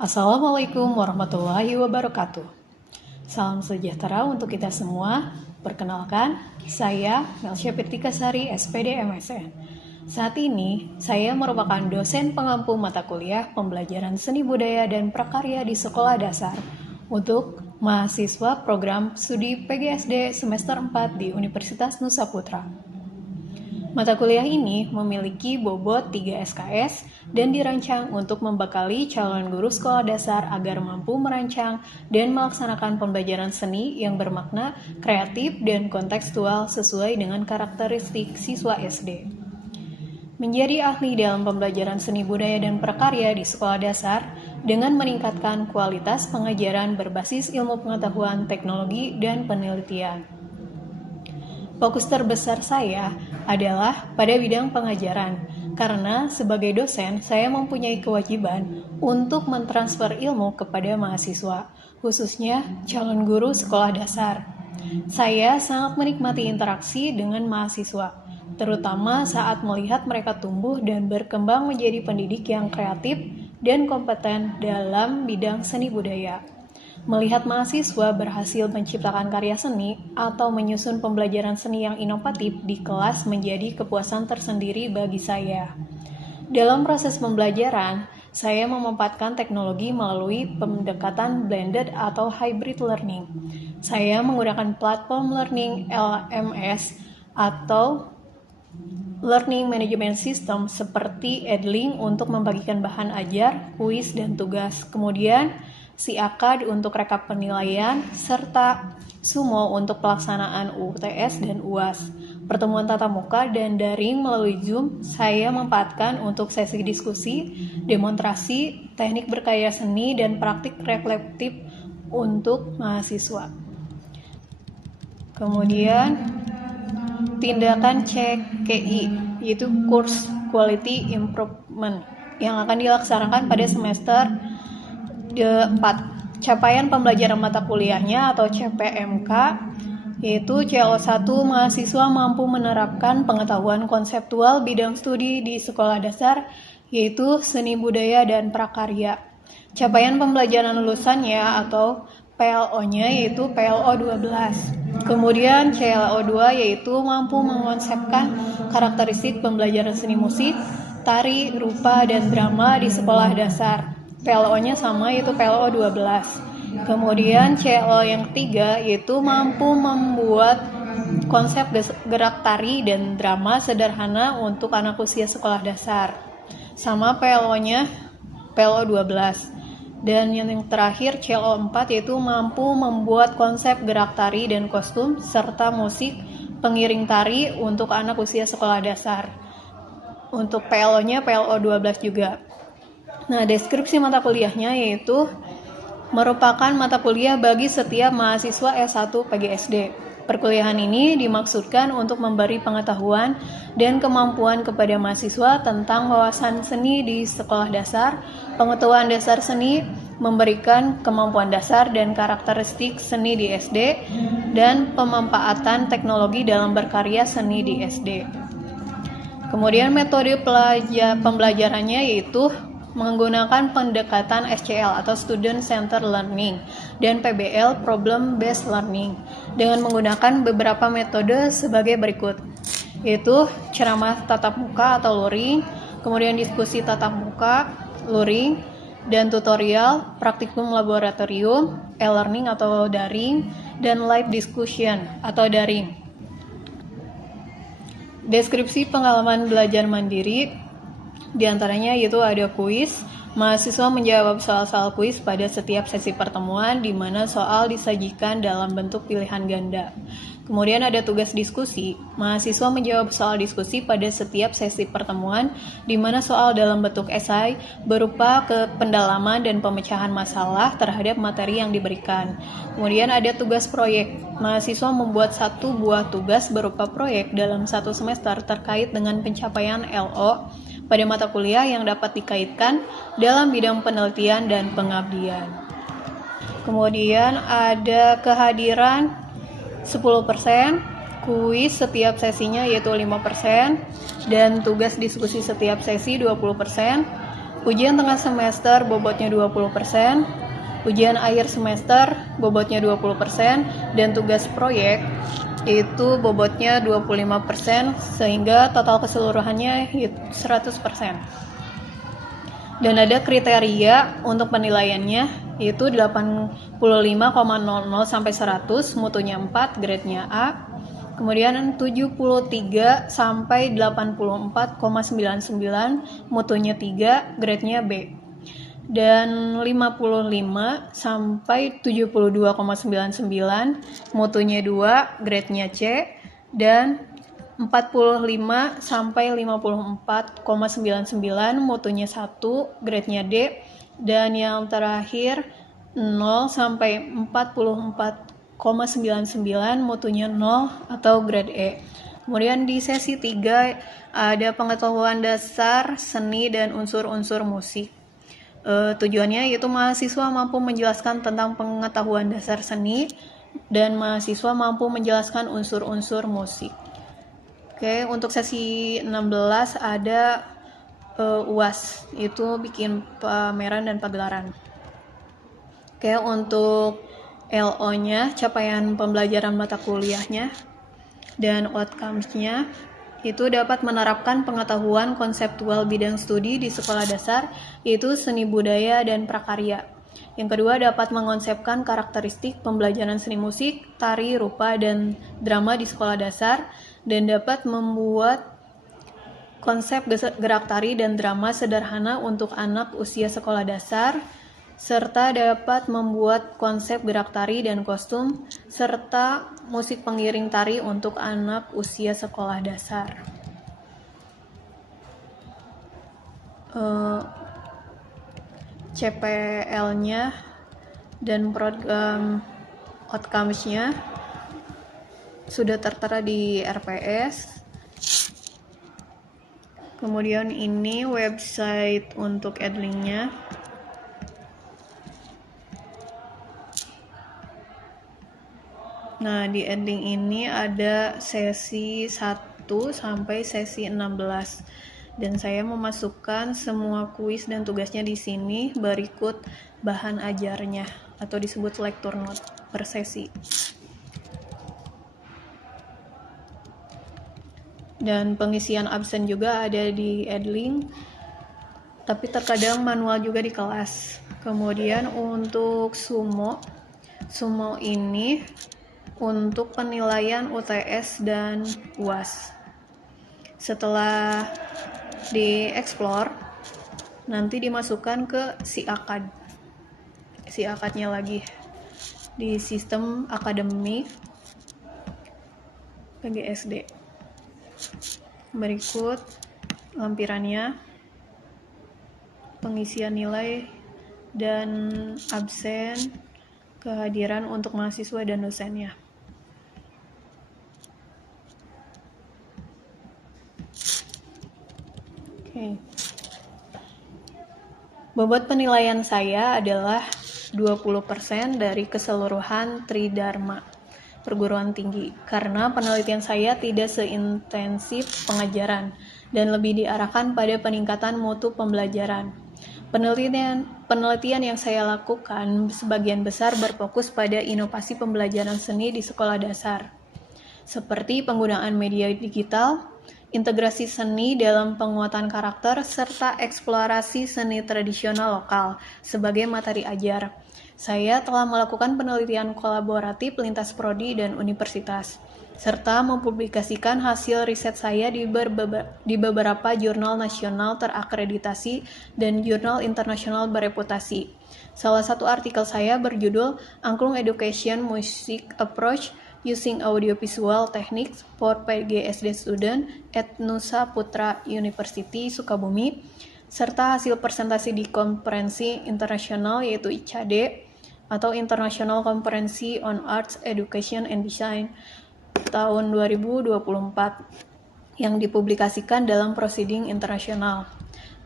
Assalamualaikum warahmatullahi wabarakatuh. Salam sejahtera untuk kita semua. Perkenalkan, saya Melsya Pirtikasari, SPD MSN. Saat ini, saya merupakan dosen pengampu mata kuliah pembelajaran seni budaya dan prakarya di sekolah dasar untuk mahasiswa program studi PGSD semester 4 di Universitas Nusa Putra. Mata kuliah ini memiliki bobot 3 SKS dan dirancang untuk membekali calon guru sekolah dasar agar mampu merancang dan melaksanakan pembelajaran seni yang bermakna, kreatif, dan kontekstual sesuai dengan karakteristik siswa SD. Menjadi ahli dalam pembelajaran seni budaya dan prakarya di sekolah dasar dengan meningkatkan kualitas pengajaran berbasis ilmu pengetahuan, teknologi, dan penelitian. Fokus terbesar saya adalah pada bidang pengajaran, karena sebagai dosen saya mempunyai kewajiban untuk mentransfer ilmu kepada mahasiswa, khususnya calon guru sekolah dasar. Saya sangat menikmati interaksi dengan mahasiswa, terutama saat melihat mereka tumbuh dan berkembang menjadi pendidik yang kreatif dan kompeten dalam bidang seni budaya. Melihat mahasiswa berhasil menciptakan karya seni atau menyusun pembelajaran seni yang inovatif di kelas menjadi kepuasan tersendiri bagi saya. Dalam proses pembelajaran, saya memanfaatkan teknologi melalui pendekatan blended atau hybrid learning. Saya menggunakan platform learning LMS atau Learning Management System seperti Edling untuk membagikan bahan ajar, kuis, dan tugas. Kemudian, SIAKAD untuk rekap penilaian, serta Sumo untuk pelaksanaan UTS dan UAS. Pertemuan tatap muka dan daring melalui Zoom saya manfaatkan untuk sesi diskusi, demonstrasi, teknik berkarya seni, dan praktik reflektif untuk mahasiswa. Kemudian, tindakan CQI, yaitu Course Quality Improvement, yang akan dilaksanakan pada semester 4. Capaian pembelajaran mata kuliahnya atau CPMK, yaitu CLO1 mahasiswa mampu menerapkan pengetahuan konseptual bidang studi di sekolah dasar, yaitu seni budaya dan prakarya. Capaian pembelajaran lulusannya atau PLO-nya yaitu PLO 12. Kemudian CLO2 yaitu mampu mengonsepkan karakteristik pembelajaran seni musik, tari, rupa, dan drama di sekolah dasar. PLO-nya sama yaitu PLO 12. Kemudian CLO yang ketiga yaitu mampu membuat konsep gerak tari dan drama sederhana untuk anak usia sekolah dasar. Sama PLO-nya PLO 12. Dan yang terakhir CLO 4 yaitu mampu membuat konsep gerak tari dan kostum serta musik pengiring tari untuk anak usia sekolah dasar. Untuk PLO-nya PLO 12 juga. Nah, deskripsi mata kuliahnya yaitu merupakan mata kuliah bagi setiap mahasiswa S1 PGSD. Perkuliahan ini dimaksudkan untuk memberi pengetahuan dan kemampuan kepada mahasiswa tentang wawasan seni di sekolah dasar, pengetahuan dasar seni, memberikan kemampuan dasar dan karakteristik seni di SD, dan pemanfaatan teknologi dalam berkarya seni di SD. Kemudian metode pembelajarannya yaitu menggunakan pendekatan SCL atau Student Centered Learning dan PBL Problem Based Learning dengan menggunakan beberapa metode sebagai berikut, yaitu ceramah tatap muka atau luring, kemudian diskusi tatap muka, luring, dan tutorial, praktikum laboratorium, e-learning atau daring, dan live discussion atau daring. Deskripsi pengalaman belajar mandiri di antaranya yaitu ada kuis. Mahasiswa menjawab soal-soal kuis pada setiap sesi pertemuan di mana soal disajikan dalam bentuk pilihan ganda. Kemudian ada tugas diskusi. Mahasiswa menjawab soal diskusi pada setiap sesi pertemuan di mana soal dalam bentuk esai berupa pendalaman dan pemecahan masalah terhadap materi yang diberikan. Kemudian ada tugas proyek. Mahasiswa membuat satu buah tugas berupa proyek dalam satu semester terkait dengan pencapaian LO pada mata kuliah yang dapat dikaitkan dalam bidang penelitian dan pengabdian. Kemudian ada kehadiran 10%, kuis setiap sesinya yaitu 5%, dan tugas diskusi setiap sesi 20%. Ujian tengah semester bobotnya 20%, ujian akhir semester bobotnya 20%, dan tugas proyek itu bobotnya 25%, sehingga total keseluruhannya 100%. Dan ada kriteria untuk penilaiannya, yaitu 85,00 sampai 100, mutunya 4, grade-nya A. Kemudian 73 sampai 84,99, mutunya 3, grade-nya B. Dan 55 sampai 72,99, mutunya 2, grade-nya C. Dan 45 sampai 54,99, mutunya 1, grade-nya D. Dan yang terakhir 0 sampai 44,99, mutunya 0 atau grade E. Kemudian di sesi 3 ada pengetahuan dasar seni dan unsur-unsur musik. Tujuannya yaitu mahasiswa mampu menjelaskan tentang pengetahuan dasar seni dan mahasiswa mampu menjelaskan unsur-unsur musik. Oke, untuk sesi 16 ada UAS, itu bikin pameran dan pagelaran. Oke, untuk LO-nya, capaian pembelajaran mata kuliahnya, dan outcomes-nya, itu dapat menerapkan pengetahuan konseptual bidang studi di sekolah dasar, yaitu seni budaya dan prakarya. Yang kedua, dapat mengonsepkan karakteristik pembelajaran seni musik, tari, rupa, dan drama di sekolah dasar, dan dapat membuat konsep gerak tari dan drama sederhana untuk anak usia sekolah dasar, serta dapat membuat konsep gerak tari dan kostum, serta musik pengiring tari untuk anak usia sekolah dasar. CPL-nya dan program outcomes-nya sudah tertera di RPS. Kemudian ini website untuk Edlink-nya. Nah, di Edlink ini ada sesi 1 sampai sesi 16. Dan saya memasukkan semua kuis dan tugasnya di sini berikut bahan ajarnya atau disebut lecture note per sesi. Dan pengisian absen juga ada di Edlink, tapi terkadang manual juga di kelas. Kemudian untuk Sumo ini untuk penilaian UTS dan UAS. Setelah di-explore, nanti dimasukkan ke si akadnya lagi di sistem akademik PGSD. Berikut lampirannya, pengisian nilai dan absen, kehadiran untuk mahasiswa dan dosennya. Oke. Bobot penilaian saya adalah 20% dari keseluruhan Tridharma perguruan tinggi, karena penelitian saya tidak seintensif pengajaran dan lebih diarahkan pada peningkatan mutu pembelajaran. Penelitian yang saya lakukan sebagian besar berfokus pada inovasi pembelajaran seni di sekolah dasar, seperti penggunaan media digital, integrasi seni dalam penguatan karakter, serta eksplorasi seni tradisional lokal sebagai materi ajar. Saya telah melakukan penelitian kolaboratif lintas prodi dan universitas, serta mempublikasikan hasil riset saya di beberapa jurnal nasional terakreditasi dan jurnal internasional bereputasi. Salah satu artikel saya berjudul Angklung Education Music Approach Using Audiovisual Techniques for PGSD Student at Nusa Putra University, Sukabumi, serta hasil presentasi di konferensi internasional yaitu ICADE atau International Conference on Arts, Education and Design tahun 2024 yang dipublikasikan dalam proceeding internasional.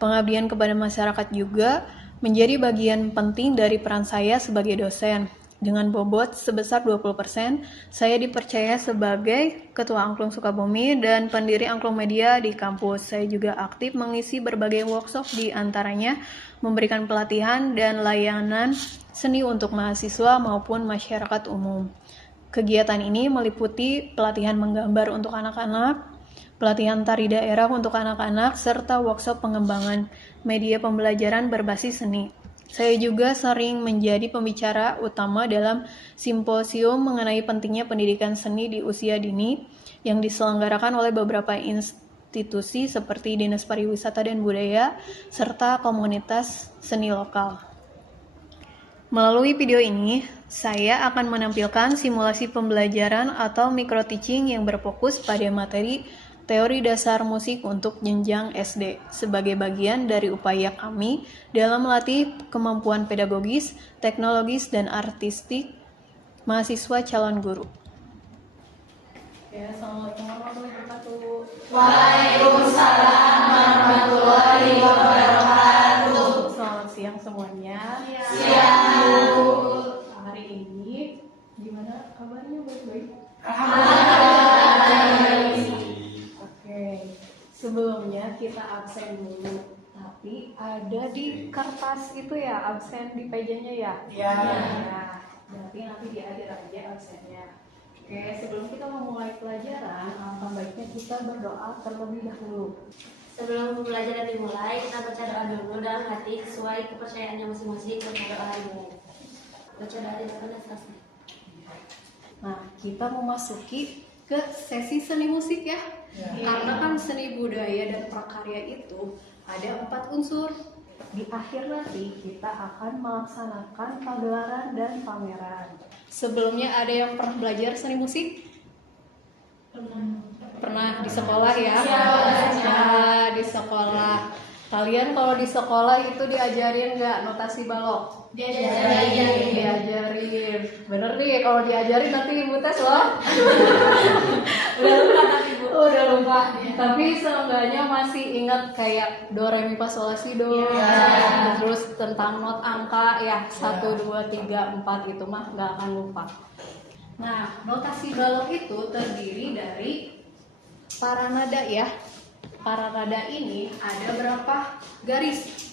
Pengabdian kepada masyarakat juga menjadi bagian penting dari peran saya sebagai dosen, dengan bobot sebesar 20%. Saya dipercaya sebagai Ketua Angklung Sukabumi dan pendiri Angklung Media di kampus. Saya juga aktif mengisi berbagai workshop, di antaranya memberikan pelatihan dan layanan seni untuk mahasiswa maupun masyarakat umum. Kegiatan ini meliputi pelatihan menggambar untuk anak-anak, pelatihan tari daerah untuk anak-anak, serta workshop pengembangan media pembelajaran berbasis seni. Saya juga sering menjadi pembicara utama dalam simposium mengenai pentingnya pendidikan seni di usia dini yang diselenggarakan oleh beberapa institusi seperti Dinas Pariwisata dan Budaya serta komunitas seni lokal. Melalui video ini, saya akan menampilkan simulasi pembelajaran atau micro teaching yang berfokus pada materi teori dasar musik untuk jenjang SD sebagai bagian dari upaya kami dalam melatih kemampuan pedagogis, teknologis, dan artistik mahasiswa calon guru. Assalamualaikum warahmatullahi wabarakatuh. Waalaikumsalam warahmatullahi wabarakatuh. Selamat siang semuanya. Siang. Hari ini gimana kabarnya, baik-baik? Sebelumnya kita absen dulu, tapi ada di kertas itu ya, absen di pejanya ya? Iya. Nah, berarti nanti di akhir aja absennya. Oke, sebelum kita memulai pelajaran, alangkah baiknya kita berdoa terlebih dahulu. Sebelum pembelajaran dimulai, kita baca doa dulu dalam hati sesuai kepercayaannya masing-masing. Baca doa dimulai. Baca doa di depan atas. Nah, kita memasuki ke sesi seni musik ya. Karena kan seni budaya dan prakarya itu ada 4 unsur. Di akhir nanti kita akan melaksanakan pagelaran dan pameran. Sebelumnya ada yang pernah belajar seni musik? Pernah di sekolah ya? Nah, di sekolah. Kalian kalau di sekolah itu diajarin nggak notasi balok? Diajarin. Bener nih, kalau diajarin nanti ibu tes loh. Udah lupa tapi ibu. Udah lupa. Tapi seenggaknya masih ingat kayak do re mi fa sol la si do. Terus tentang not angka ya 1 2 3 4 itu mah nggak akan lupa. Nah, notasi balok itu terdiri dari para nada ya. Para nada ini ada berapa garis?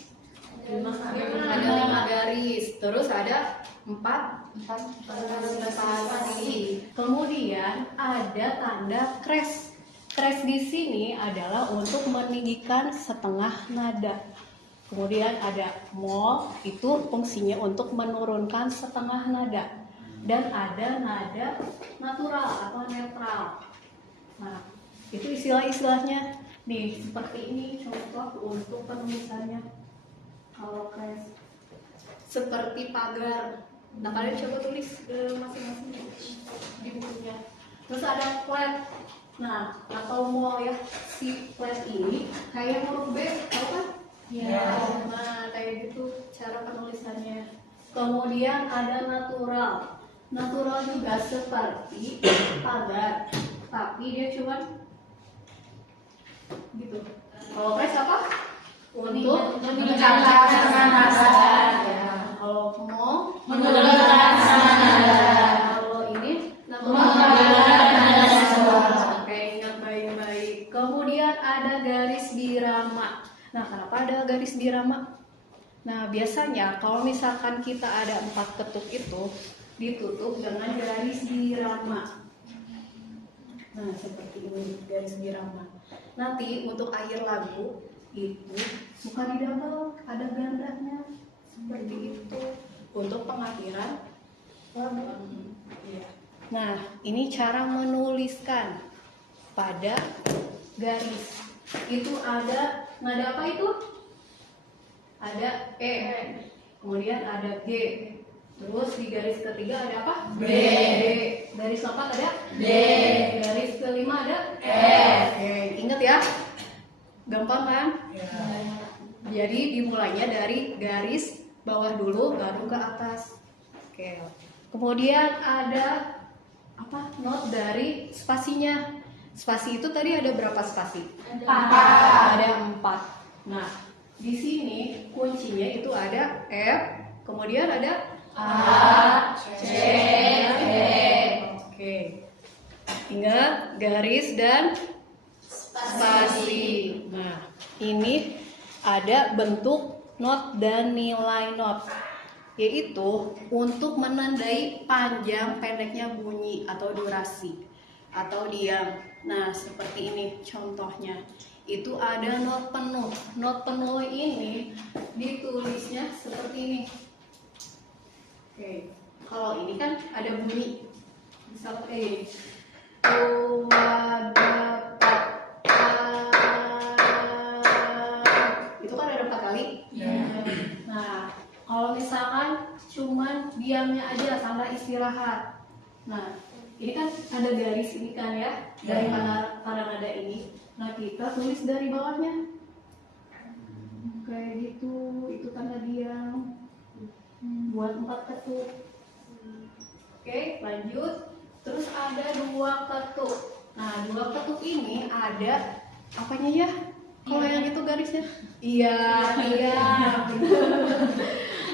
Ada 5 garis. Terus ada 4 spasi. Kemudian ada tanda kres. Kres di sini adalah untuk meninggikan setengah nada. Kemudian ada mol, itu fungsinya untuk menurunkan setengah nada. Dan ada nada natural atau netral. Nah, itu istilah-istilahnya. Nih, seperti ini contoh untuk penulisannya. Kalau kres seperti pagar. Nah, kalian coba tulis masing-masing di bukunya. Terus ada flat. Nah, atau mol ya. Si flat ini kayak huruf B, tahu kan? Ya. Nah, kayak gitu cara penulisannya. Kemudian ada natural. Natural juga seperti pagar, tapi dia cuma gitu. Kalau kres apa? Untuk meningkatkan nada. Ya. Kalau mol menurunkan nada. Kalau ini menambahkan nada. Oke, ingat baik-baik. Kemudian ada garis birama. Nah, kenapa ada garis birama? Nah, biasanya kalau misalkan kita ada 4 ketuk itu ditutup dengan garis birama. Nah, seperti ini garis birama. Nanti untuk akhir lagu itu bukan didouble, ada gandanya seperti itu untuk pengakhiran lagu. Nah, ini cara menuliskan pada garis. Itu ada nada apa itu? Ada E, kemudian ada G. Terus di garis ketiga ada apa? B. Garis keempat ada D. Garis kelima ada F. Oke, ingat ya. Gampang kan? Jadi dimulainya dari garis bawah dulu baru ke atas. Oke. Kemudian ada apa? Not dari spasinya. Spasi itu tadi ada berapa spasi? Ada 4. Nah, di sini kuncinya itu ada F, kemudian ada A, C, D. Oke. Ingat garis dan spasi. Nah, ini ada bentuk not dan nilai not, yaitu untuk menandai panjang pendeknya bunyi atau durasi atau diam. Nah, seperti ini contohnya. Itu ada not penuh. Not penuh ini ditulisnya seperti ini. Oke. Kalau ini kan ada bunyi. Misalnya itu kan ada 4 kali. Nah, kalau misalkan cuman diamnya aja sambil istirahat. Nah, ini kan ada garis ini kan ya, dari para nada ini. Nah, kita tulis dari bawahnya. Kayak gitu, itu tanda diam. Buat 4 ketuk. Oke, lanjut. Terus ada 2 ketuk. Nah, 2 ketuk ini ada apanya ya? Kalau yang itu garisnya? Iya.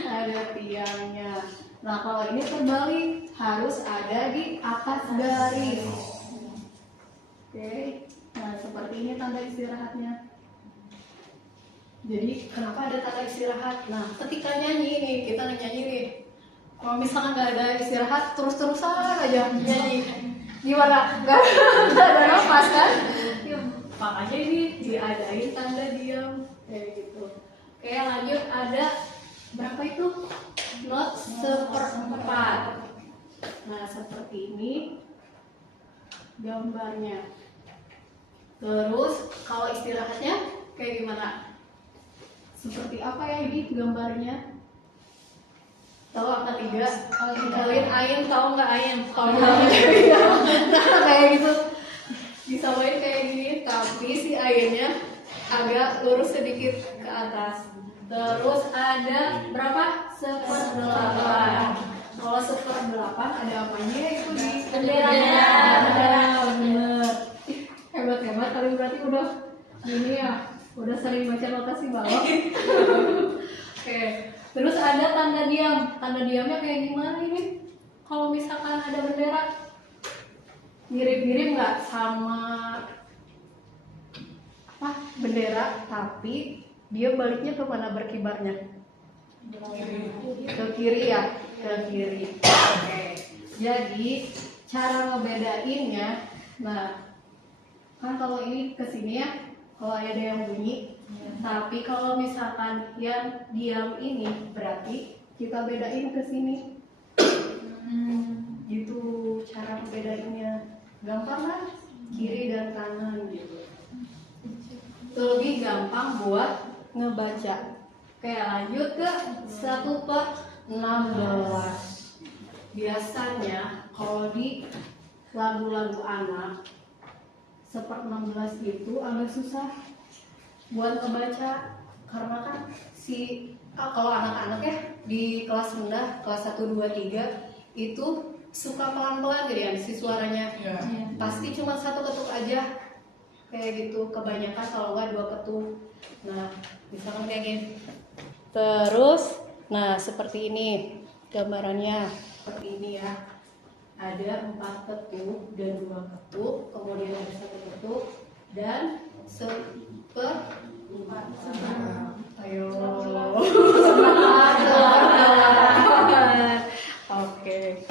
Ada tiangnya. Nah, kalau ini terbalik, harus ada di atas garis. Oke. Nah, seperti ini tanda istirahatnya. Jadi, kenapa ada tanda istirahat? Nah, ketika nyanyi nih, kita nyanyi nih. Kalau misalkan nggak ada istirahat, terus-terusan aja nyanyi. Gimana? Nggak ada nafas kan? Ya, makanya ini diadain tanda diam kayak gitu. Oke, lanjut, ada berapa itu? Not 1/4. Nah, seperti ini gambarnya. Terus kalau istirahatnya kayak gimana? Seperti apa ya ini gambarnya? Tahu angka 3? Kalian ain tahu nggak ain? Tahu nggak? Nah, kayak gitu. Disamain kayak gini, tapi si ainnya agak lurus sedikit ke atas. Terus ada berapa? 1/8. Kalau 1/8 ada apanya? Itu di Benderanya. Bener. Hebat kalian berarti udah ini ya, udah sering baca notasi bawah. Oke. Terus ada tanda diam. Tanda diamnya kayak gimana ini? Kalau misalkan ada bendera, mirip-mirip nggak sama apa bendera, tapi dia baliknya ke mana berkibarnya? Ke kiri ya, ke kiri. Oke. Jadi cara ngebedainnya, nah kan kalau ini ke sini ya, kalau ada yang bunyi. Tapi kalau misalkan yang diam ini berarti kita bedain ke sini. Gitu cara membedainnya. Gampang kan? Kiri dan kanan gitu. Itu lebih gampang buat ngebaca. Kayak lanjut ke 1/16. Biasanya kalau di lagu-lagu anak 1/16 itu agak susah buat ngebaca, karena kan kalau anak-anak ya di kelas rendah, kelas 1, 2, 3 itu suka pelan-pelan gitu ya si suaranya. Pasti cuma 1 ketuk aja kayak gitu, kebanyakan kalau nggak 2 ketuk. Nah, misalkan kayak gini. Terus, nah seperti ini gambarannya, seperti ini ya. Ada 4 ketuk dan 2 ketuk, kemudian ada 1 ketuk dan 1/4. Ayo. Oke.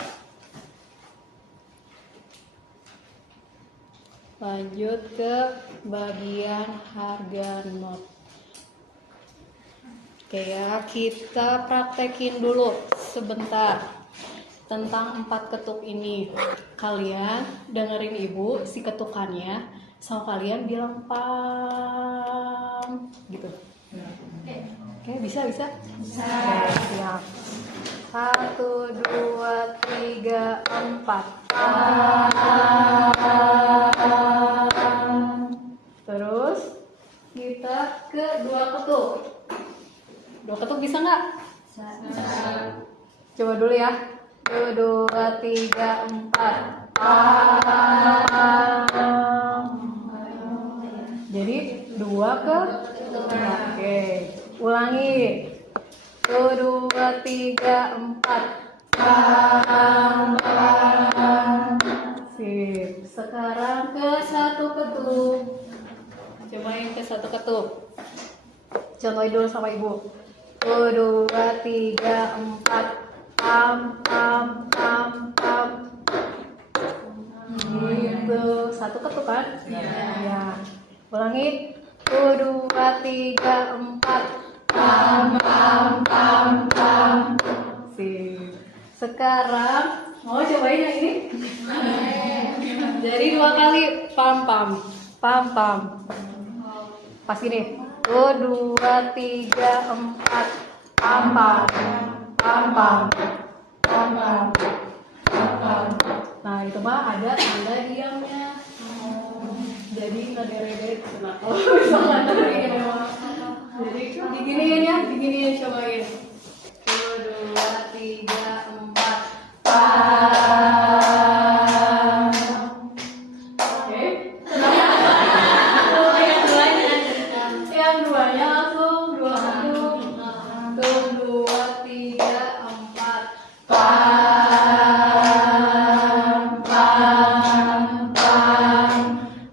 Lanjut ke bagian harga not. Oke ya, kita praktekin dulu sebentar tentang 4 ketuk ini. Kalian dengerin ibu si ketukannya, sama kalian bilang pam gitu. Oke, bisa? Bisa. Siap. 1, 2, 3, 4. Terus kita ke 2 ketuk. 2 ketuk bisa nggak? Bisa. Coba dulu ya. 1, 2, 3, 4. Jadi 2 ke. Oke. Ulangi. 1, 2, 3, 4. Pam, pam. Sip. Sekarang ke satu ketup. Cobain ke satu ketup. Contohin dulu sama ibu. 1, 2, 3, 4. Pam, pam, pam, pam. Gitu. Satu ketup kan? Ya. Ulangi. 1, 2, 3, 4. Pam, pam, pam, pam. Sip. Sekarang mau cobain yang ini? Jadi 2 kali pam, pam, pam, pam. Pas gini. 1, 2, 3, 4. Pam, pam, pam, pam, pam, pam, pam, pam. Nah itu mah ada tanda diamnya. Jadi nggak deret kena. Oh misalnya dari ini mah. Jadi diginiin ya, diginiin cobain. 1, 2, 3, 4. Pam. Oke. Yang duanya langsung 2 ketup. 1, 2, 3, 4. Pam, pam, pam,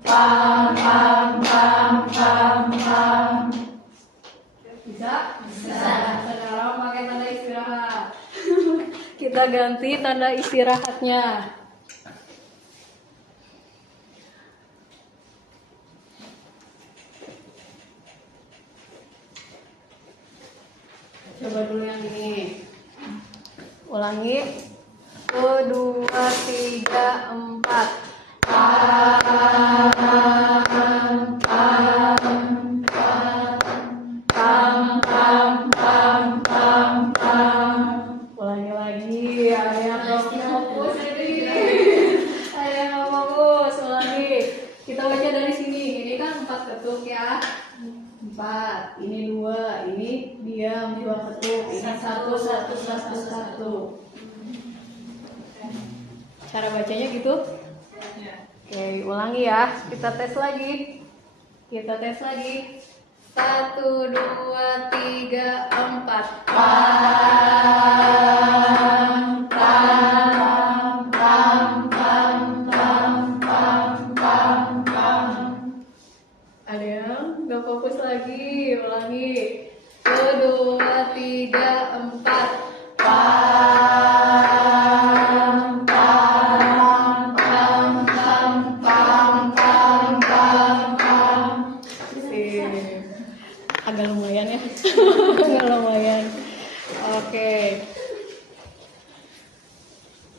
pam, pam, pam, pam, pam. Bisa? Bisa. Sekarang pakai tanda istirahat. Kita ganti tanda istirahatnya. Coba dulu yang ini. Ulangi. 1, 2, 3, 4. Pam, pam, pam, pam, pam, pam, pam. Ulangi lagi. Ada yang belum fokus ini. Ada yang belum fokus. Ulangi. Kita baca dari sini. Ini kan 4 ketuk ya. 4. Ini 2. Ini diam 2 ketuk. Ini 1, 1, 1, 1. Cara bacanya gitu? Oke, ulangi ya. Kita tes lagi. 1, 2, 3, 4. Pam, pam, pam, pam, pam, pam, pam, pam. Ada yang nggak fokus lagi? Ulangi. 1, 2, 3, 4. Pam, pam, pam, pam, pam, pam, pam, pam. Sip. Agak lumayan ya. Agak lumayan. Oke.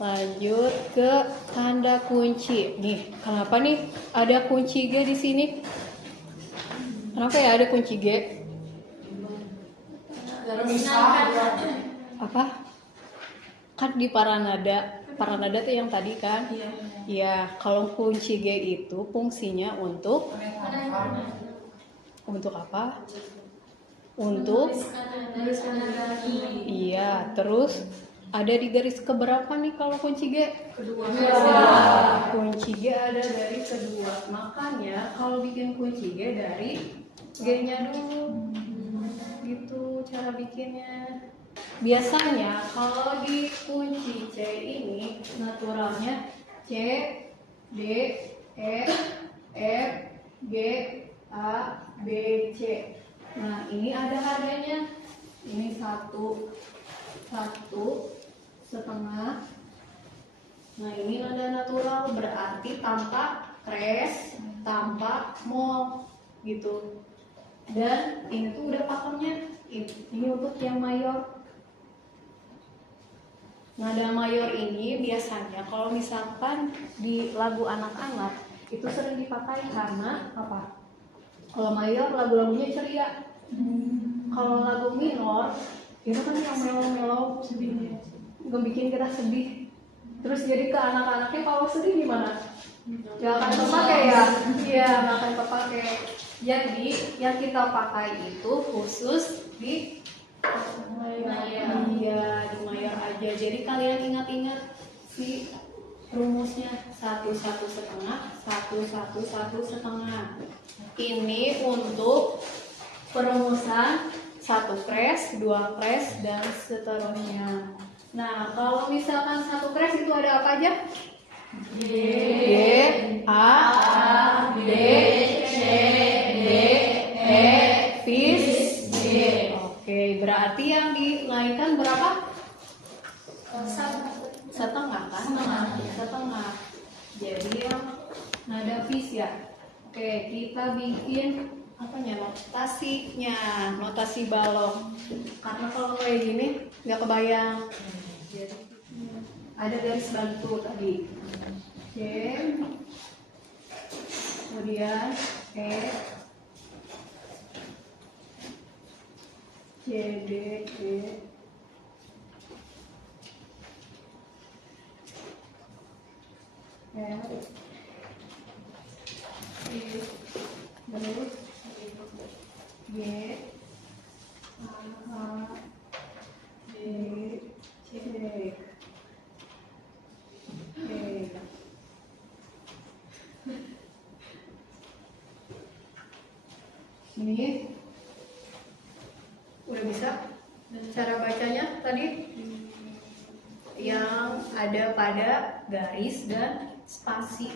Lanjut ke tanda kunci. Nih, kenapa nih ada kunci G di sini? Kenapa ya ada kunci G? Apa? Kan di paranada tuh yang tadi kan? Iya. Kalau kunci G itu fungsinya untuk apa? Untuk iya. Terus ada di garis keberapa nih kalau kunci G? Kedua. Kunci G ada dari kedua. Makanya kalau bikin kunci G dari G-nya dulu. Gitu cara bikinnya. Biasanya kalau di kunci C ini naturalnya C, D, E, F, G, A, B, C. Nah ini ada harganya. Ini 1, 1,5. Nah ini nada natural berarti tanpa kres, tanpa mol gitu. Dan ini tuh udah pakemnya. Ini untuk yang mayor. Nada mayor ini biasanya kalau misalkan di lagu anak-anak itu sering dipakai karena apa? Kalau mayor lagu-lagunya ceria. Kalau lagu minor itu kan yang melo-melo, sedih, bikin kita sedih. Terus jadi ke anak-anaknya kalau sedih gimana? Gak akan terpakai ya? Iya, gak akan terpakai. Jadi yang kita pakai itu khusus di mayor. Iya, di mayor aja. Jadi kalian ingat-ingat si rumusnya 1, 1,5, 1, 1, 1,5. Ini untuk perumusan 1 crash, 2 crash, dan seterusnya. Nah, kalau misalkan 1 crash itu ada apa aja? G, A, B, C, D, E, Fis, G. Oke, berarti yang dinaikkan berapa? Setengah kan? Setengah. Jadi yang nada Fis ya. Oke, kita bikin apanya, notasinya, notasi balok. Karena kalau kayak gini nggak kebayang. Ada garis bantu tadi. C, kemudian E, C, D, E, F, I, terus G, A, D, C, E. Ini udah bisa. Cara bacanya tadi yang ada pada garis dan spasi,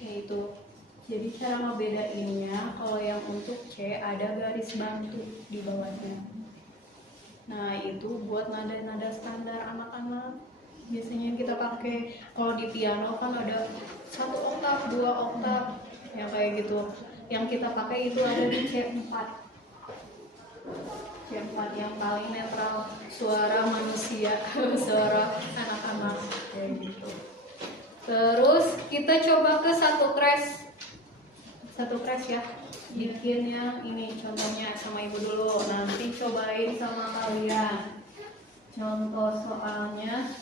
yaitu. Jadi cara ngebedainnya, kalau yang untuk C ada garis bantu di bawahnya. Nah, itu buat nada-nada standar anak-anak. Biasanya kita pakai, kalau di piano kan ada 1 oktav, 2 oktav, yang kayak gitu. Yang kita pakai itu ada di C4. C4 yang paling netral, suara manusia, suara anak-anak kayak gitu. Terus kita coba ke 1 crash. 1 crash ya. Bikin yang ini contohnya sama ibu dulu, nanti cobain sama kalian. Contoh soalnya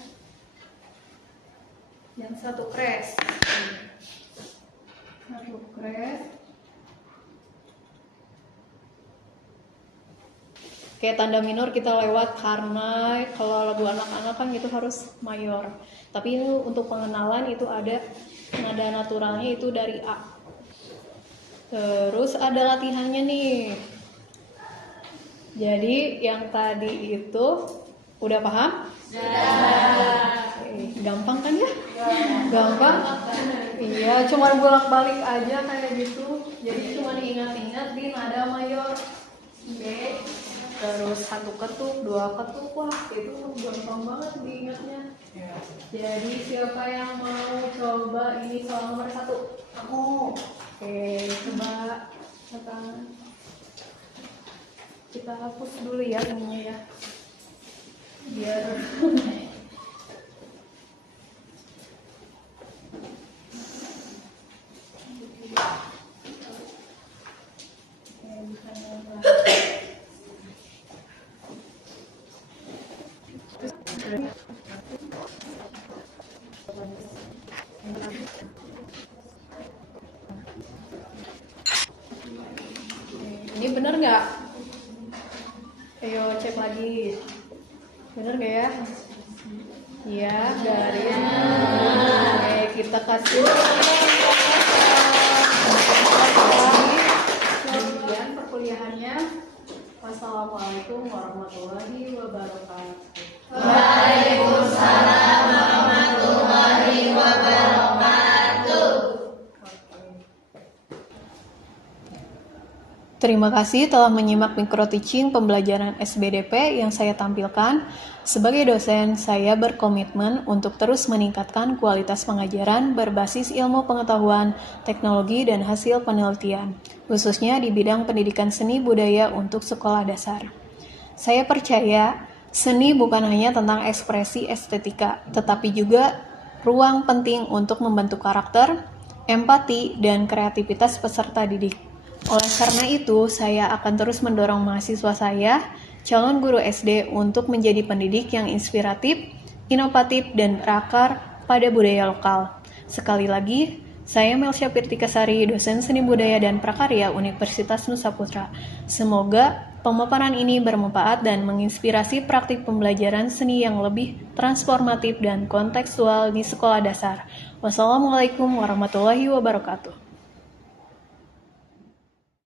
yang 1 crash. 1 crash. Kayak tanda minor kita lewat karena kalau lagu anak-anak kan itu harus mayor. Tapi ini untuk pengenalan itu ada nada naturalnya itu dari A. Terus ada latihannya nih. Jadi yang tadi itu udah paham? Gampang kan ya? Gampang? Iya, cuma bolak-balik aja kayak gitu. Jadi cuma diingat-ingat di nada mayor. B. Terus 1 ketuk, 2 ketuk, wah itu gampang banget diingatnya. Jadi siapa yang mau coba ini soal nomor 1? Aku. Oke, coba tangan. Kita hapus dulu ya ininya ya. Biar ini bener nggak? Ayo cek lagi. Bener nggak ya? Iya, garis. Oke, kita kasih kemudian perkuliahannya. Wassalamualaikum warahmatullahi wabarakatuh. Waalaikumsalam warahmatullahi wabarakatuh. Terima kasih telah menyimak micro teaching pembelajaran SBDP yang saya tampilkan. Sebagai dosen, saya berkomitmen untuk terus meningkatkan kualitas pengajaran berbasis ilmu pengetahuan, teknologi, dan hasil penelitian, khususnya di bidang pendidikan seni budaya untuk sekolah dasar. Saya percaya seni bukan hanya tentang ekspresi estetika, tetapi juga ruang penting untuk membentuk karakter, empati, dan kreativitas peserta didik. Oleh karena itu, saya akan terus mendorong mahasiswa saya, calon guru SD, untuk menjadi pendidik yang inspiratif, inovatif, dan berakar pada budaya lokal. Sekali lagi, saya Melsya Pirtikasari, dosen seni budaya dan prakarya Universitas Nusa Putra. Semoga pemaparan ini bermanfaat dan menginspirasi praktik pembelajaran seni yang lebih transformatif dan kontekstual di sekolah dasar. Wassalamualaikum warahmatullahi wabarakatuh.